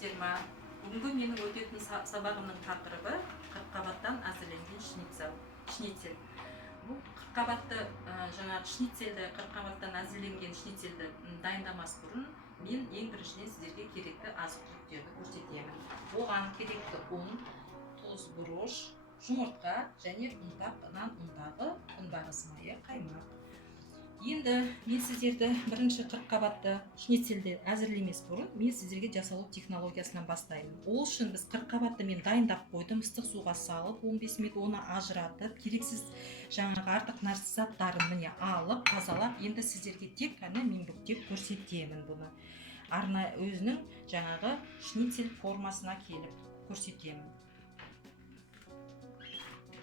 сәлеметсіздер ма? Бүгінгі менің өтетін сабағымның тақырыбы қырыққабаттан әзірленген шницель. Бұл қырыққабатты жаңағы шницельді, қырыққабаттан әзірленген шницельді дайындамас бұрын мен ең біріншіден сіздерге керекті азық-түліктерді көрсетемін. Оған керекті ұн, тұз, бұрыш, жұмыртқа және ұнтақ, нан ұнтағы, күнбағыс майы, қаймақ. Енді мен сіздерді бірінші қырыққабатты шницельді әзірлемес бұрын мен сіздерге жасалу технологиясынан бастаймын. Ол үшін біз қырыққабатты мен дайындап қойдым, ыстық суға салып 15 минут оны ажыратып, керексіз жаңағы артық заттарын міне алып, тазалап, енді сіздерге тек қана мен бүктеп көрсетемін бұны. Арна өзінің жаңағы шницель формасына келіп көрсетемін.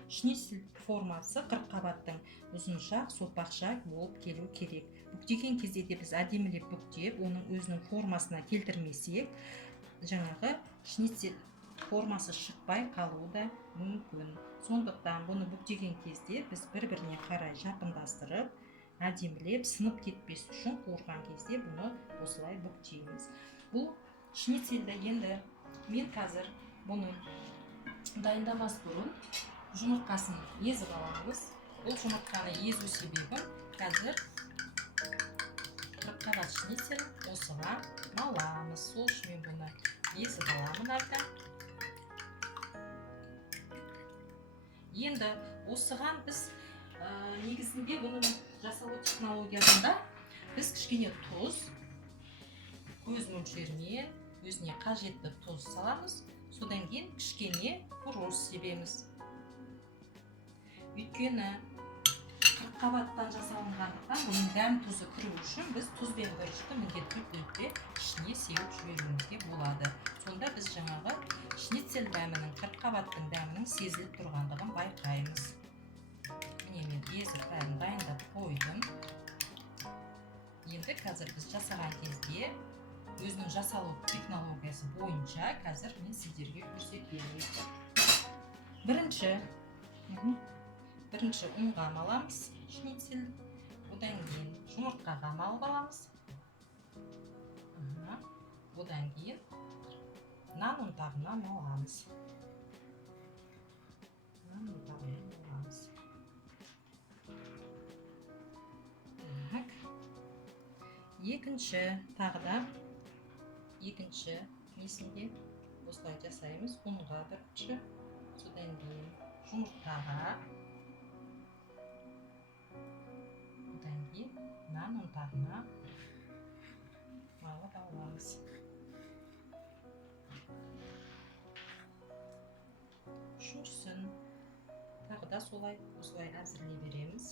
Шницель формасы қырыққабаттың ұзыншақ, сопақшақ болып келу керек. Бүктеген кезде де біз әдемілеп бүктеп, оның өзінің формасына келтірмесек, жаңағы шницель формасы шықпай қалуы да мүмкін. Сондықтан бұны бүктеген кезде біз бір-біріне қарай жақындастырып, әдемілеп сынып кетпес үшін қуырған кезде бұны осылай бүктейміз. Бұл шницельді енді мен қазір бұны дайындамас бұрын жұмыртқасын езіп аламыз. Бұл жұмыртқаны езу себебім қазір қырыққабат шницель осыған маламыз. Сол үшін мен бұны езіп аламын арда. Енді осыған біз негізінде бұның жасалу технологиясында біз кішкене тұз, көз мөлшерімен өзіне қажетті тұз саламыз. Содан кейін кішкене бұрыш себеміз. Өйткені қырыққабаттан жасалынғандықтан бұның дәм тұзы кіру үшін біз тұз бен бұрышты міндетті түрде ішіне сеуіп жіберуімізге болады. Сонда біз жаңағы шницель дәмінің, қырыққабаттың дәмінің сезіліп тұрғандығын байқаймыз. Міне мен езіп бәрін дайындап қойдым. Енді қазір біз жасаған кезде өзінің жасалу технологиясы бойынша қазір мен сіздерге көрсетемін. Бірінші ұнға маламыз шницель, одан кейін жұмыртқаға малып аламыз. Одан кейін нан ұнтағына маламыз. Екінші тағы да екінші несінде осылай жасаймыз. Ұнға бірінші, содан кейін жұмыртқаға, одан кейін нан ұнтағына малып аламыз. Үшіншісін тағы да осылай әзірлей береміз.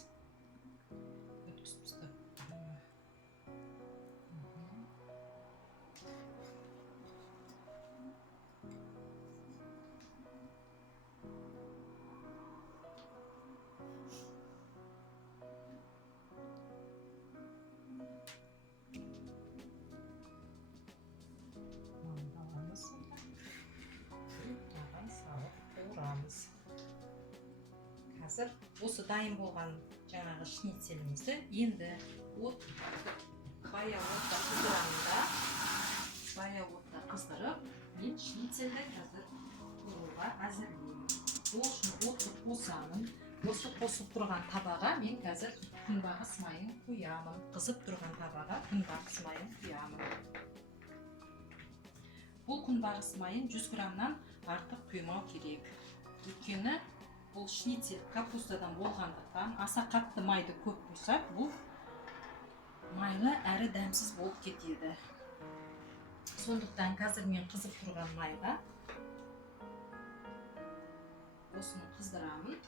Қазір осы дайын болған жаңағы шницелімізді енді баяу отта қыздырып, мен шницельді қазір қууға әзірлеймін. Ол үшін отты қосамын. Осы қосып тұрған табаға мен қазір күнбағыс майын құямын. Қызып тұрған табаға күнбағыс майын құямын. Бұл күнбағыс майын 100 граммнан артық құймау керек. Өйткені бұл шницель капустадан болғандықтан аса қатты майды көп құйсақ, бұл майлы әрі дәмсіз болып кетеді. Сондықтан қазір мен қызып тұрған майға осыны қыздырамын.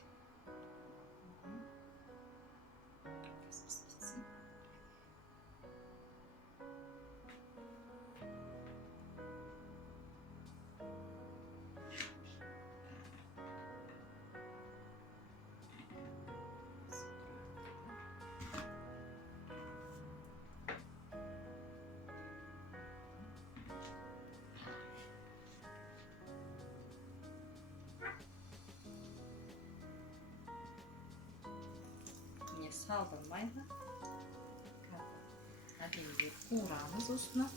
Saldım mayını. Әдемілеп қуырамыз осыны.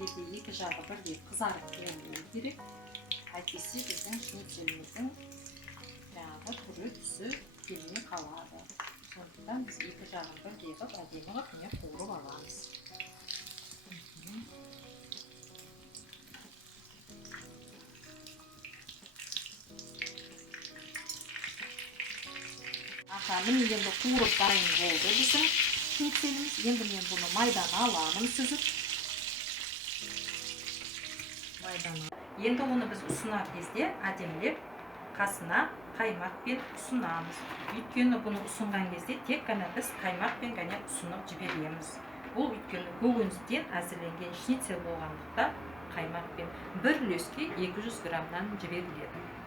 бізге де екі жағы бірдей қызарып болуы керек. Әйтпесе біздің шницеліміздің жаңағы түрі түсі келмей қалады. Сондықтан біз екі жағын бірдей қылып әдемі қылып міне қуырып аламыз. Міне енді қуырып дайын болды біздің шницеліміз. Енді мен бұны майдан аламын сүзіп. Енді оны біз ұсынар кезде әдемілеп қасына қаймақпен ұсынамыз. Өйткені бұны ұсынған кезде тек қана біз қаймақпен ғана ұсынып жібереміз. Бұл өйткені көкөністен әзірленген шницел болғандықтан қаймақпен бір үлеске 200 граммнан жіберіледі.